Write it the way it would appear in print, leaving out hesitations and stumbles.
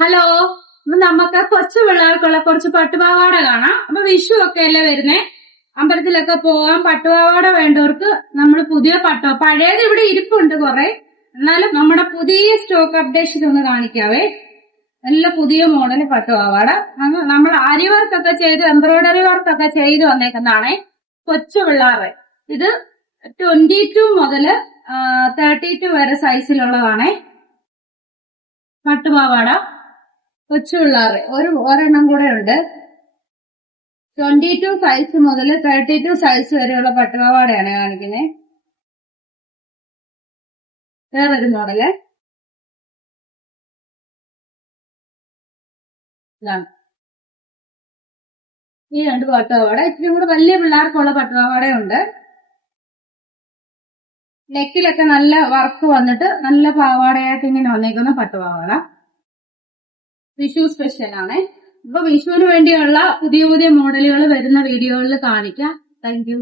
Hello, ഇന്ന് നമുക്ക് കൊച്ചു പിള്ളേർക്കുള്ള കുറച്ച് പട്ടുപാവാട കാണാം. അപ്പൊ വിഷു ഒക്കെ അല്ലേ വരുന്നേ, അമ്പലത്തിലൊക്കെ പോവാൻ പട്ടുപാവാട വേണ്ടവർക്ക് നമ്മൾ പുതിയ പഴയത് ഇവിടെ ഇരിപ്പുണ്ട് കുറെ. എന്നാലും നമ്മുടെ പുതിയ സ്റ്റോക്ക് അപ്ഡേഷൻ ഒന്ന് കാണിക്കാവേ. നല്ല പുതിയ മോഡല് പട്ടുപാവാട. നമ്മൾ അരി വർക്കൊക്കെ ചെയ്ത് എംബ്രോയിഡറി വർക്കൊക്കെ ചെയ്ത് വന്നേക്കുന്നതാണേ. കൊച്ചു പിള്ളേരെ ഇത് 22 മുതല് 32 വരെ സൈസിലുള്ളതാണേ പട്ടുപാവാട. കൊച്ചു പിള്ളേരെ ഒരെണ്ണം കൂടെ ഉണ്ട്. 22 സൈസ് മുതൽ 32 സൈസ് വരെയുള്ള പട്ടുപാവാടയാണ് കാണിക്കുന്നത്. വേറൊരു മോഡല് ഇതാണ്. ഈ രണ്ട് പട്ടുപാവാട ഇച്ചിരി കൂടെ വലിയ പിള്ളേർക്കുള്ള പട്ടുപാവാടയുണ്ട്. നെക്കിലൊക്കെ നല്ല വർക്ക് വന്നിട്ട് നല്ല പാവാടയായിട്ട് ഇങ്ങനെ വന്നേക്കുന്ന പട്ടുപാവാട. വിഷു സ്പെഷ്യൽ ആണ്. ഇപ്പൊ വിഷുവിന് വേണ്ടിയുള്ള പുതിയ പുതിയ മോഡലുകൾ വരുന്ന വീഡിയോകളിൽ കാണിക്കാം. Thank you.